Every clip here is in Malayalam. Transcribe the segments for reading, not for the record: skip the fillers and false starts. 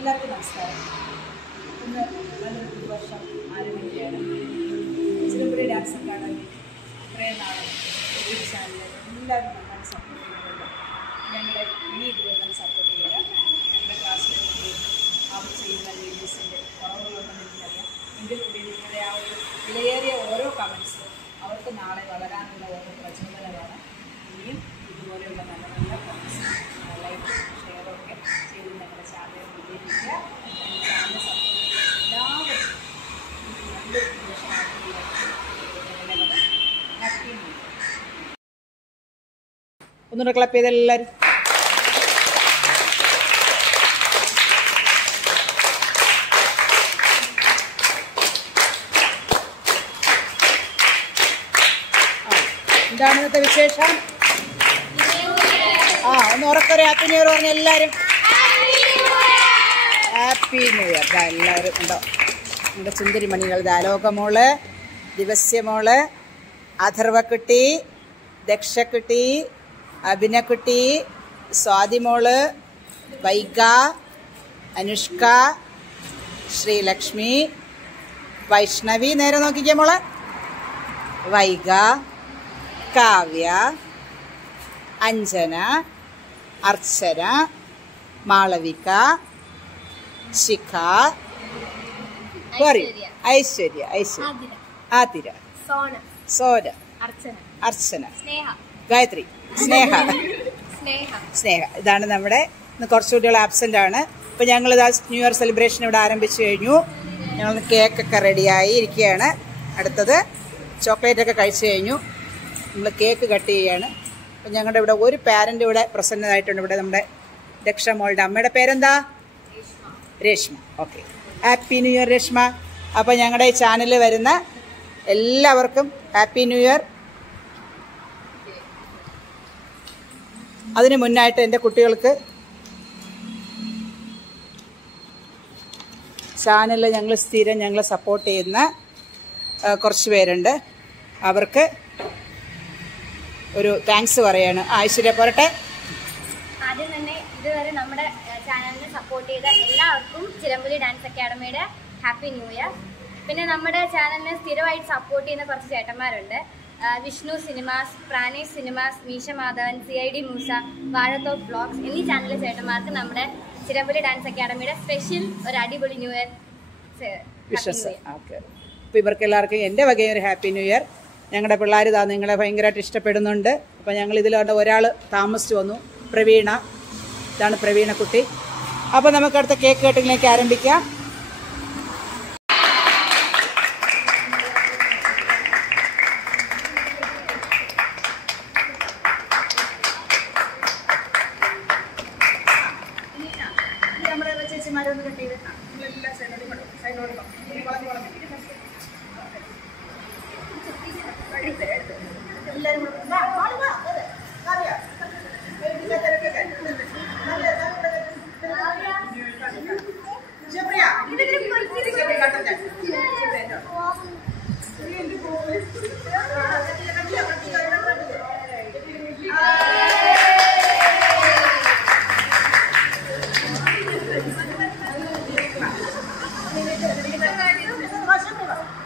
എല്ലാവർക്കും നമസ്കാരം. ഇന്ന് നല്ലൊരു പുതുവർഷം ആരംഭിക്കുകയാണ്. ചിലമ്പുഴ ഡാൻസ് അക്കാഡമി ഇത്രയും നാളെ യൂട്യൂബ് ചാനലിൽ എല്ലാവരും നന്നായി സപ്പോർട്ട് ചെയ്യുന്നുണ്ട്. ഞങ്ങളുടെ ഇനി ഇതുപോലെ തന്നെ സപ്പോർട്ട് ചെയ്യുക. ഞങ്ങളുടെ ക്ലാസ്സിലേക്ക് അവർ ചെയ്യുന്ന വീഡിയോസിൻ്റെ കുറവുകളൊന്നും എനിക്കറിയാം. എങ്കിൽ കൂടി നിങ്ങളുടെ ആ ഒരു വിലയേറിയ ഓരോ കമൻസും അവർക്ക് നാളെ വളരാനുള്ള ഓരോ പ്രചോദനമാണ്. ഇനിയും ഇതുപോലെയുള്ള നല്ല നല്ല കമൻസ് ലൈക്കും ഷെയറും ഒക്കെ ചെയ്ത് ഞങ്ങളുടെ ചാനൽ വിജയിപ്പിക്കുക. ചാനൽ സപ്പോർട്ട് ചെയ്യുക. എല്ലാവരും നല്ലൊരു സന്തോഷമായിട്ട് ഹാപ്പി ന്യൂ ഇയർ. ഒന്നുകൂടെ ക്ലപ്പ് ചെയ്ത് എല്ലാവരും. എന്താണ് ഇന്നത്തെ വിശേഷം? ഒന്ന് ഉറക്കൊരു ഹാപ്പി ന്യൂ ഇയർ പറഞ്ഞ എല്ലാവരും. Happy new year. എല്ലാവരും ഉണ്ടോ? നമ്മുടെ സുന്ദരിമണികൾ ആലോകമോള്, ദിവസ്യമോള്, അഥർവക്കുട്ടി, ദക്ഷക്കുട്ടി, അഭിനക്കുട്ടി, സ്വാതിമോള്, വൈഗ, അനുഷ്ക, ശ്രീലക്ഷ്മി, വൈഷ്ണവി, നേരെ നോക്കിക്കേ മോള്, വൈഗ, കാവ്യ, അഞ്ജന, അർച്ചന, മാളവിക, ശിഖ, ഐശ്വര്യ, ആതിര, സോന, അർച്ചന, ഗായത്രി, സ്നേഹ. ഇതാണ് നമ്മുടെ ഇന്ന് കുറച്ച് കുട്ടികൾ ആബ്സെൻ്റ് ആണ്. ഇപ്പം ഞങ്ങളിത് ന്യൂ ഇയർ സെലിബ്രേഷൻ ഇവിടെ ആരംഭിച്ചു കഴിഞ്ഞു. ഞങ്ങൾ കേക്കൊക്കെ റെഡിയായി ഇരിക്കുകയാണ്. അടുത്തത് ചോക്ലേറ്റൊക്കെ കഴിച്ചു കഴിഞ്ഞു. നമ്മൾ കേക്ക് കട്ട് ചെയ്യുകയാണ്. അപ്പം ഞങ്ങളുടെ ഇവിടെ ഒരു പാരൻ്റ് ഇവിടെ പ്രസന്റ് ആയിട്ടുണ്ട്. ഇവിടെ നമ്മുടെ ദക്ഷമോളുടെ അമ്മയുടെ പേരെന്താ? Reshma. Okay, happy new year Reshma. അപ്പോൾ ഞങ്ങളുടെ ഈ ചാനലിൽ വരുന്ന എല്ലാവർക്കും ഹാപ്പി ന്യൂ ഇയർ. അതിന് മുന്നായിട്ട് എൻ്റെ കുട്ടികൾക്ക് ചാനലിൽ ഞങ്ങളെ സപ്പോർട്ട് ചെയ്യുന്ന കുറച്ച് പേരുണ്ട്. അവർക്ക് ഒരു താങ്ക്സ് പറയാണ്. ഐശ്വര്യ പോരട്ടെ. ആദ്യം തന്നെ ഇതുവരെ നമ്മുടെ ചാനലിനെ സപ്പോർട്ട് ചെയ്ത എല്ലാവർക്കും ചിലമ്പുലി ഡാൻസ് അക്കാഡമിയുടെ ഹാപ്പി ന്യൂ ഇയർ. പിന്നെ നമ്മുടെ ചാനലിനെ സ്ഥിരമായിട്ട് സപ്പോർട്ട് ചെയ്യുന്ന കുറച്ച് ചേട്ടന്മാരുണ്ട്. വിഷ്ണു സിനിമാസ്, പ്രാണേഷ് സിനിമാസ്, മീശ മാധവൻ, CID മൂസ, വാഴത്തോപ്പ് വ്ളോഗ്സ് എന്നീ ചാനലിലെ ചേട്ടന്മാർക്ക് നമ്മുടെ ചിലമ്പുലി ഡാൻസ് അക്കാഡമിയുടെ സ്പെഷ്യൽ ഒരു അടിപൊളി ന്യൂ ഇയർ വിഷസ്. ഓക്കെ, അപ്പോൾ ഇവർക്ക് എല്ലാവർക്കും എൻ്റെ വകയും ഒരു ഹാപ്പി ന്യൂ ഇയർ. ഞങ്ങളുടെ പിള്ളേർ ഇതാ നിങ്ങളെ ഭയങ്കരമായിട്ട് ഇഷ്ടപ്പെടുന്നുണ്ട്. അപ്പോൾ ഞങ്ങൾ ഇതിലുണ്ട് ഒരാൾ താമസിച്ച് വന്നു, പ്രവീണ. ഇതാണ് പ്രവീണ കുട്ടി. അപ്പോൾ നമുക്ക് അടുത്ത കേക്ക് കട്ടിങ്ങിലേക്ക് ആരംഭിക്കാം. നമ്മുടെ ചേച്ചിമാരൊന്ന് കട്ട് ചെയ്ത് എല്ലാ സൈഡോട് എല്ലാവരും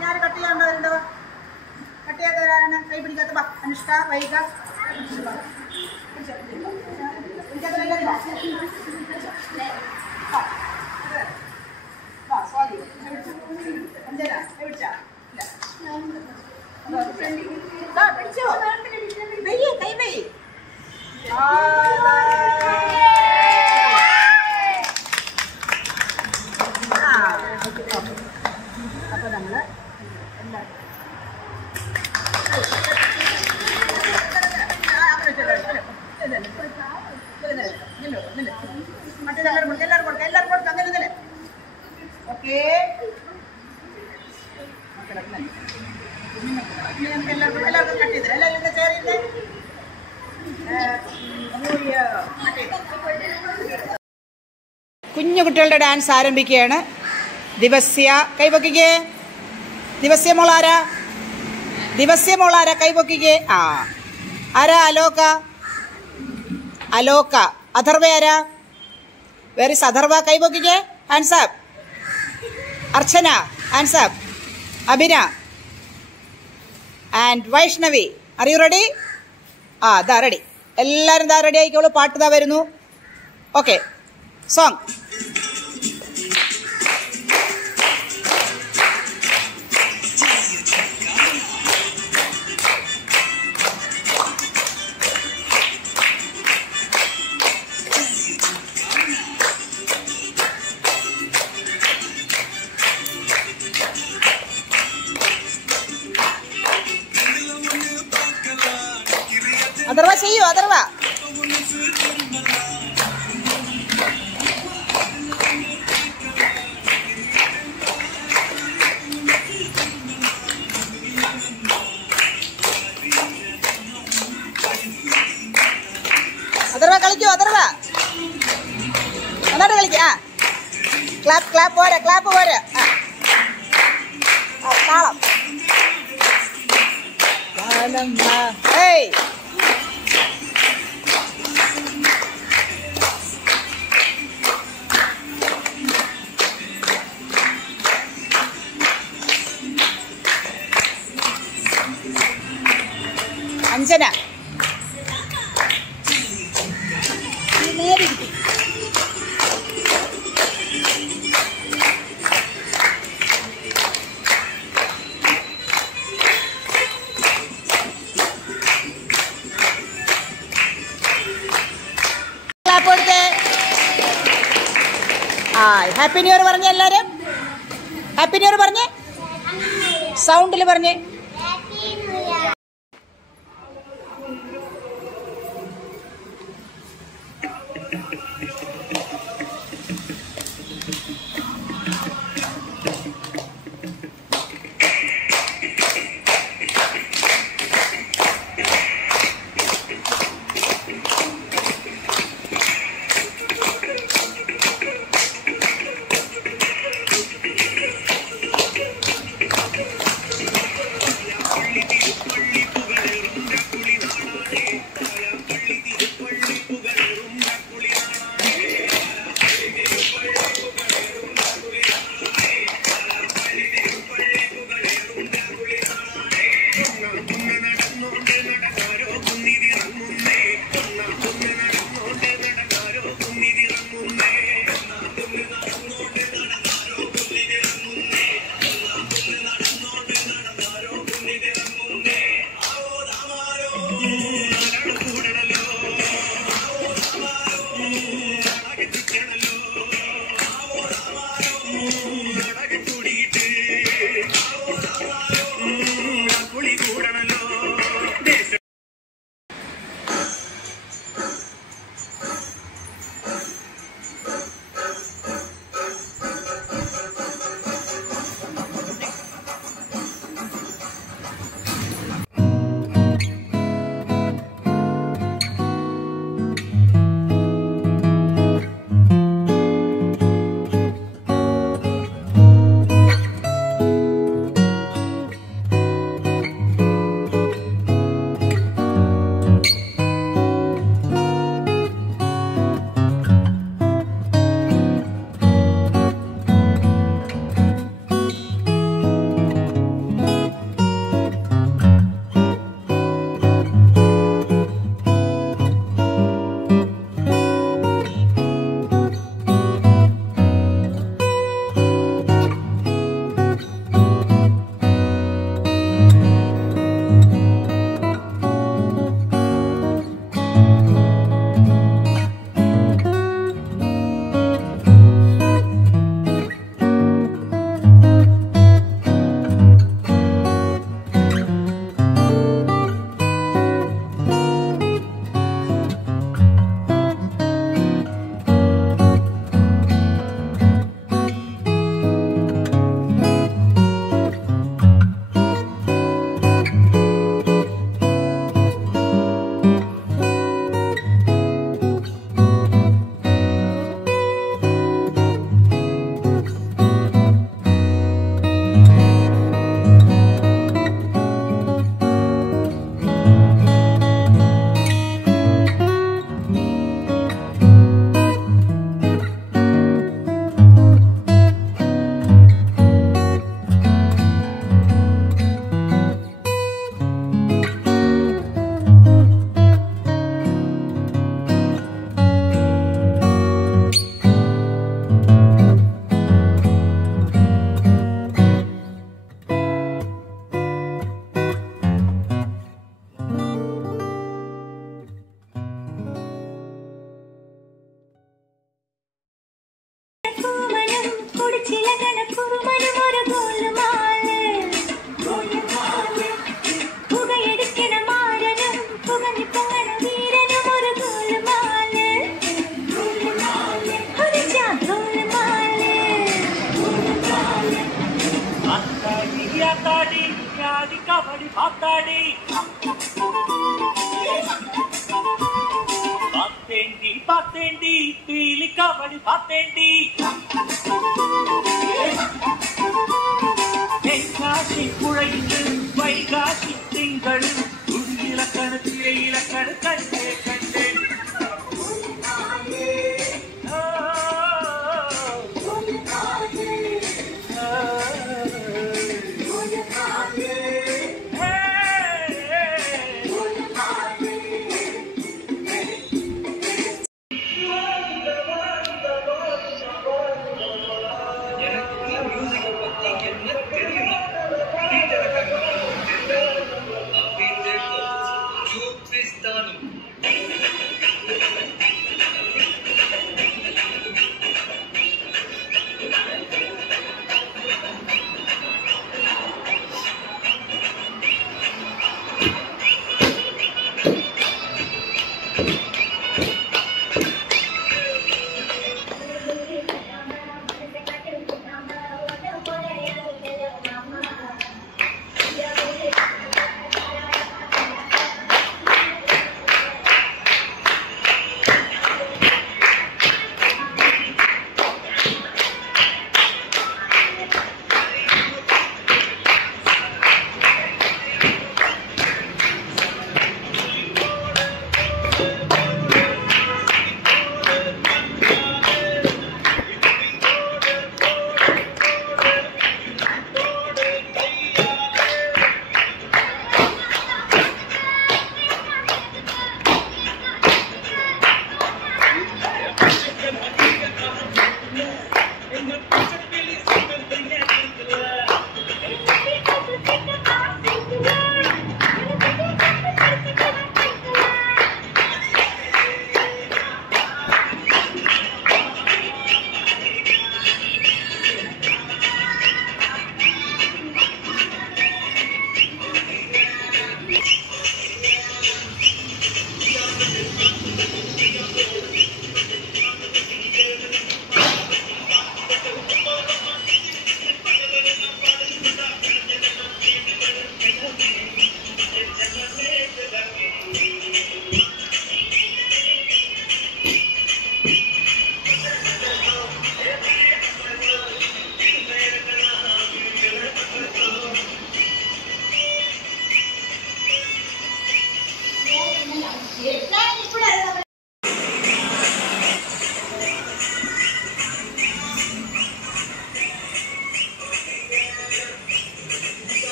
ഞാൻ കട്ട് ചെയ്യാണ്ടോ? കട്ട് ചെയ്യാത്തവരാണ് കൈ പിടിക്കാത്ത? അനുഷ്ക, വൈഗ, അപ്പൊ നമ്മള് എന്താ എല്ലാവരും കൊടുക്കാം അങ്ങനെ. ഓക്കെ, എല്ലാവർക്കും കട്ട് ചെയ്തത് എല്ലാവരും ചേർന്ന് കുഞ്ഞു കുട്ടികളുടെ ഡാൻസ് ആരംഭിക്കുകയാണ്. ദിവസ്യ, കൈപൊക്കിക്കേ. ദിവസ്യമോളാരാ? ദിവസ്യമോളാരാ? കൈപൊക്കിക്കേ. ആരാ? അലോക. അഥർവ ആരാ? വേറെ Atharva? കൈപൊക്കിക്കേ. hands up. Archana, hands up. Abhina and Vaishnavi, are you ready? Da ready. Ellarum da ready ആയിക്കോളൂ. പാട്ട് da വരുന്നു. Okay, song. അഥർവ ചെയ്യൂ. അഥർവ അഥർവ കളിക്കൂ. അഥർവ നന്നായിട്ട് കളിക്കാ. ക്ലാപ്പ് ക്ലാപ്പ് പോരാ. ക്ലാപ്പ് പോരാ. താളം. ഏയ് അഞ്ജന നേരിട്ട് ഹാപ്പി ന്യൂ ഇയർ പറഞ്ഞേ. എല്ലാവരും ഹാപ്പി ന്യൂ ഇയർ പറഞ്ഞേ. സൗണ്ടിൽ പറഞ്ഞേ. பார்த்தேண்டி பீலி கபடி பார்த்தேண்டி தென்காசி குழைந்து வைகாசி திங்கள் இலக்கண திரை இலக்கண கண்டே கண்டேன்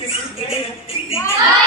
Jai